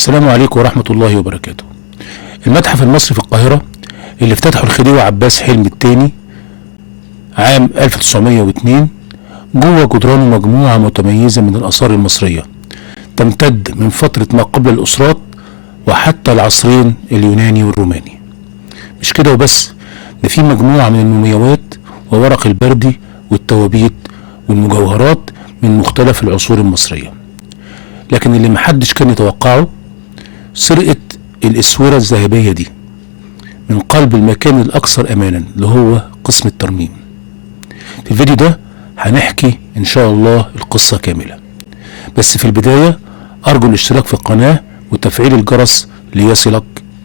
السلام عليكم ورحمة الله وبركاته. المتحف المصري في القاهرة اللي افتتحه الخديوي عباس حلمي الثاني عام 1902 جوه جدرانه مجموعة متميزة من الآثار المصرية تمتد من فترة ما قبل الأسرات وحتى العصرين اليوناني والروماني. مش كده وبس، ده في مجموعة من المومياوات وورق البردي والتوابيت والمجوهرات من مختلف العصور المصرية. لكن اللي محدش كان يتوقعه سرقة الأسورة الذهبية دي من قلب المكان الأكثر أمانا اللي هو قسم الترميم. في الفيديو ده هنحكي إن شاء الله القصة كاملة، بس في البداية أرجو الاشتراك في القناة وتفعيل الجرس ليصلك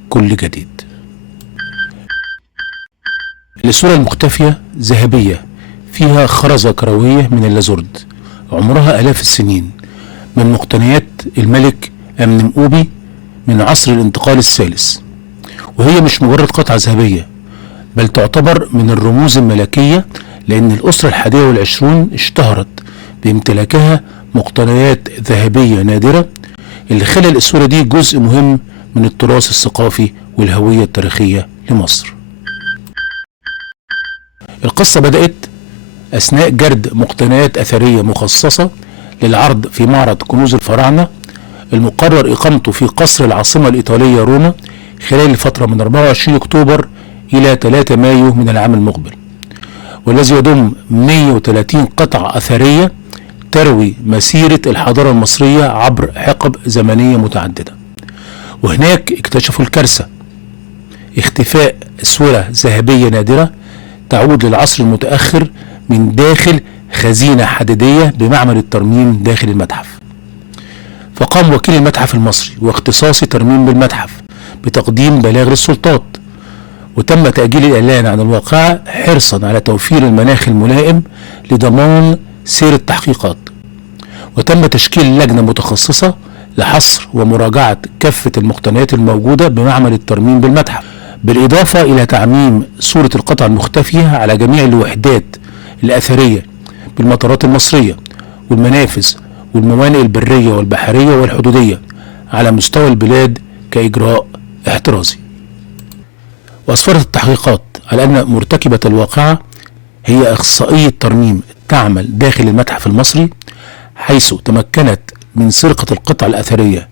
كل جديد. الأسورة المختفية ذهبية فيها خرزة كروية من اللازورد عمرها آلاف السنين من مقتنيات الملك أمنمؤوبي من عصر الانتقال الثالث، وهي مش مجرد قطعة ذهبية بل تعتبر من الرموز الملكية، لأن الأسرة 21 اشتهرت بامتلاكها مقتنيات ذهبية نادرة اللي خلى الأسورة دي جزء مهم من التراث الثقافي والهوية التاريخية لمصر. القصة بدأت أثناء جرد مقتنيات أثرية مخصصة للعرض في معرض كنوز الفراعنة المقرر إقامته في قصر العاصمة الإيطالية روما خلال الفترة من 24 أكتوبر إلى 3 مايو من العام المقبل، والذي يضم 130 قطعة أثرية تروي مسيرة الحضارة المصرية عبر حقب زمنية متعددة. وهناك اكتشفوا الكارثة، اختفاء أسورة ذهبية نادرة تعود للعصر المتأخر من داخل خزينة حديدية بمعمل الترميم داخل المتحف. فقام وكيل المتحف المصري واختصاصي ترميم بالمتحف بتقديم بلاغ للسلطات، وتم تأجيل الإعلان عن الواقعة حرصا على توفير المناخ الملائم لضمان سير التحقيقات. وتم تشكيل لجنة متخصصة لحصر ومراجعة كافة المقتنيات الموجودة بمعمل الترميم بالمتحف، بالإضافة إلى تعميم صورة القطع المختفية على جميع الوحدات الأثرية بالمطارات المصرية والمنافذ والموانئ البرية والبحرية والحدودية على مستوى البلاد كإجراء احترازي. وأسفرت التحقيقات على أن مرتكبة الواقعة هي أخصائية ترميم تعمل داخل المتحف المصري، حيث تمكنت من سرقة القطع الأثرية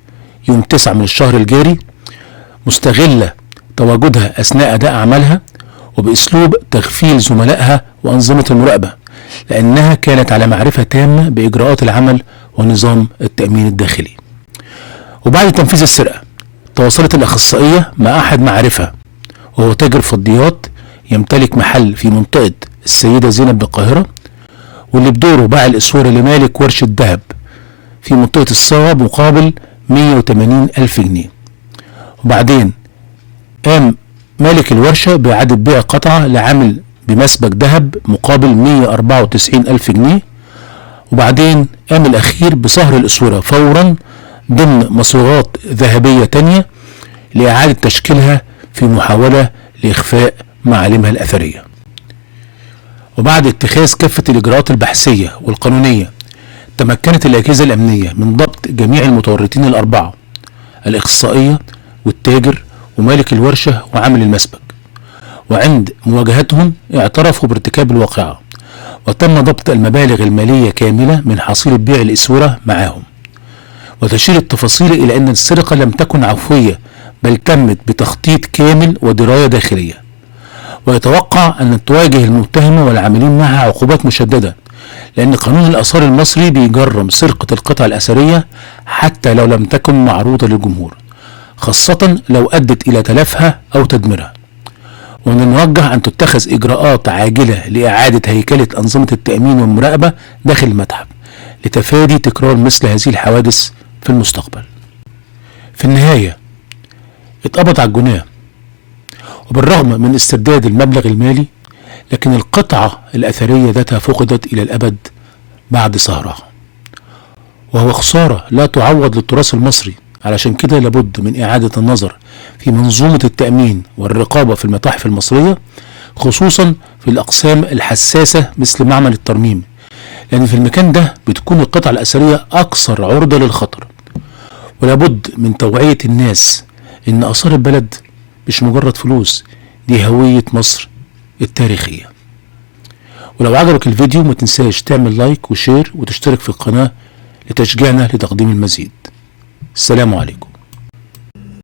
يوم 9 من الشهر الجاري، مستغلة تواجدها أثناء أداء عملها وبأسلوب تغفيل زملائها وأنظمة المراقبة، لأنها كانت على معرفة تامة بإجراءات العمل ونظام التأمين الداخلي. وبعد تنفيذ السرقة تواصلت الأخصائية مع أحد معارفها وهو تاجر فضيات يمتلك محل في منطقة السيدة زينب بالقاهرة، واللي بدوره باع الأسورة لمالك ورشة ذهب في منطقة الصاغة مقابل 180 ألف جنيه. وبعدين قام مالك الورشة بإعادة بيع قطعة لعامل بمسبك ذهب مقابل 194 ألف جنيه. وبعدين قام الأخير بصهر الأسورة فورا ضمن مصروغات ذهبية تانية لإعادة تشكيلها في محاولة لإخفاء معالمها الأثرية. وبعد اتخاذ كافة الإجراءات البحثية والقانونية تمكنت الأجهزة الأمنية من ضبط جميع المتورطين الأربعة، الإخصائية والتاجر ومالك الورشة وعامل المسبك، وعند مواجهتهم اعترفوا بارتكاب الواقعة، وتم ضبط المبالغ المالية كاملة من حصيلة بيع الأسورة معاهم. وتشير التفاصيل إلى أن السرقة لم تكن عفوية بل تمت بتخطيط كامل ودراية داخلية، ويتوقع أن تواجه المتهمة والعاملين معها عقوبات مشددة، لأن قانون الآثار المصري بيجرم سرقة القطع الأثرية حتى لو لم تكن معروضة للجمهور، خاصة لو أدت إلى تلفها أو تدميرها. ومن المرجح أن تتخذ إجراءات عاجلة لإعادة هيكلة أنظمة التأمين والمراقبة داخل المتحف لتفادي تكرار مثل هذه الحوادث في المستقبل. في النهاية اتقبض على الجناه، وبالرغم من استرداد المبلغ المالي لكن القطعة الأثرية ذاتها فقدت إلى الأبد بعد سهرها، وهو خسارة لا تعوض للتراث المصري. علشان كده لابد من إعادة النظر في منظومة التأمين والرقابة في المتاحف المصرية، خصوصا في الأقسام الحساسة مثل معمل الترميم، لأن في المكان ده بتكون القطع الأثرية أكثر عرضة للخطر. ولابد من توعية الناس ان اثار البلد مش مجرد فلوس، دي هوية مصر التاريخية. ولو عجبك الفيديو ما تنساش تعمل لايك وشير وتشترك في القناة لتشجيعنا لتقديم المزيد. السلام عليكم.